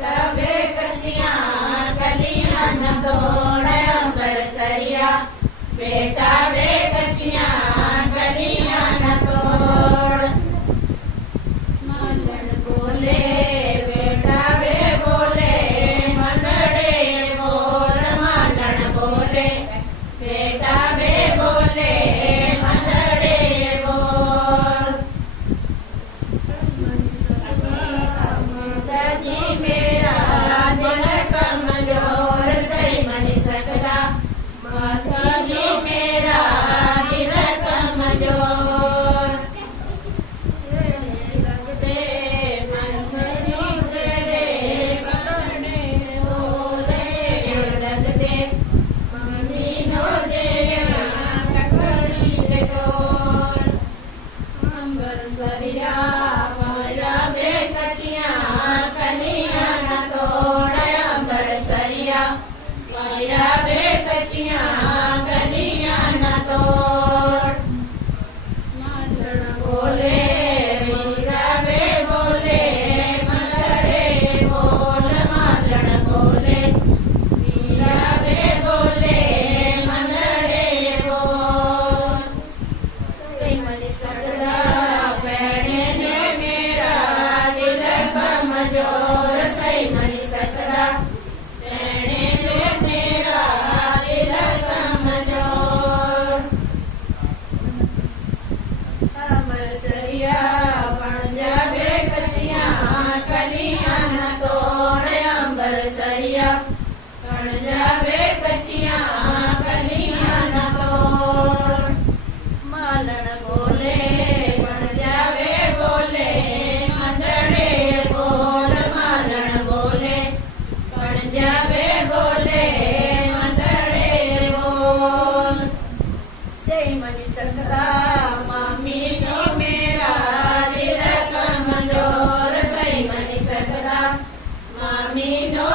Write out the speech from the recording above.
कबे कचिया कलियां न तोड़ अंबर सरिया बेटा बे कचिया कलियां न तोड़ मालन बोले बेटा बे बोले मलड़े बोल मालन बोले बेटा बे बोले मलड़े बोल जी मेरा दिल कमजोर सही मन सकदा माता जी मेरा दिल कमजोर लगदे मंगनी जड़े पकड़ने बोले लगदे मम्मी नो जेड़ा ककड़ी ले डोर अंबर सरिया पाया बे कचिया कलियां न तोड़ अंबर सरिया पाया बे कचिया कलियां न तोड़ मालन बोले मीरा बे बोले मलड़े बोल मालन बोले मीरा बे बोले मलड़े बोल सिमन सकदा पैणे ने मेरा दिल कमजोर सही मन सकदा पैणे ने मेरा दिल कमजोर अमर सरिया बन जावे कचिया कलियां न तोड़ अंबर सरिया बन जावे कचिया कलियां न तोड़ मालन बोले बन जावे बोले मंदड़े बोल मालन बोले बन जावे बोले मंदड़े बोल सही मन सकदा मामी जो मेरा दिल कमजोर सही मन सकदा मामी जो